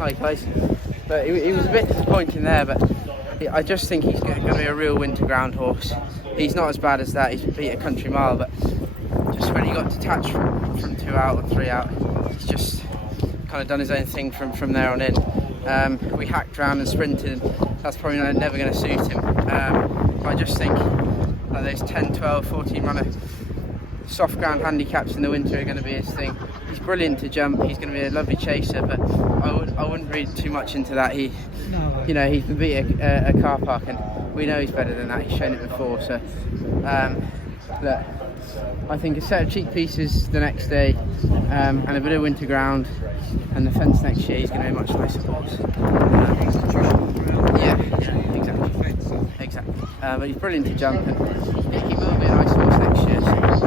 Hi guys. But he was a bit disappointing there, but I just think he's going to be a real winter ground horse. He's not as bad as that. He's beat a country mile, but just when he got detached from 2 out or 3 out, he's just kind of done his own thing from there on in. We hacked around and sprinted, and that's probably never going to suit him. I just think like those 10, 12, 14 runner soft ground handicaps in the winter are going to be his thing. He's brilliant to jump. He's going to be a lovely chaser, but I wouldn't read too much into that. He's been beat a car park, and we know he's better than that. He's shown it before. So look, I think a set of cheek pieces the next day, and a bit of winter ground, and the fence next year, he's going to be a much nicer horse. Yeah, exactly. But he's brilliant to jump, and he will be a nice horse next year. So,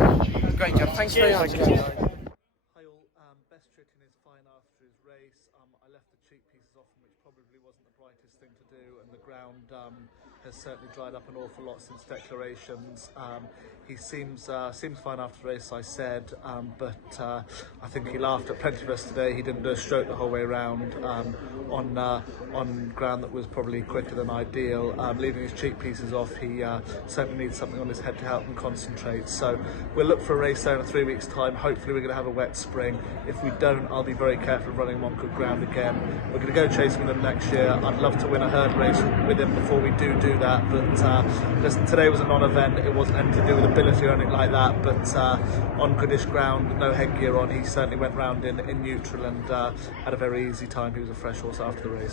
great job. Thanks very much, guys. Hi all, best Trition is fine after his race. I left the cheek pieces off, which probably wasn't the brightest thing to do, and the ground has certainly dried up an awful lot since declarations. He seems fine after the race, I said, but I think he laughed at plenty of us today. He didn't do a stroke the whole way around on ground that was probably quicker than ideal. Leaving his cheek pieces off, he certainly needs something on his head to help him concentrate. So we'll look for a race there in 3 weeks' time. Hopefully we're going to have a wet spring. If we don't, I'll be very careful of running him on good ground again. We're going to go chasing with him next year. I'd love to win a herd race with him before we do that, but listen, today was a non-event. It wasn't anything to do with ability or anything like that, but on goodish ground, no headgear on, he certainly went round in neutral and had a very easy time. He was a fresh horse after the race.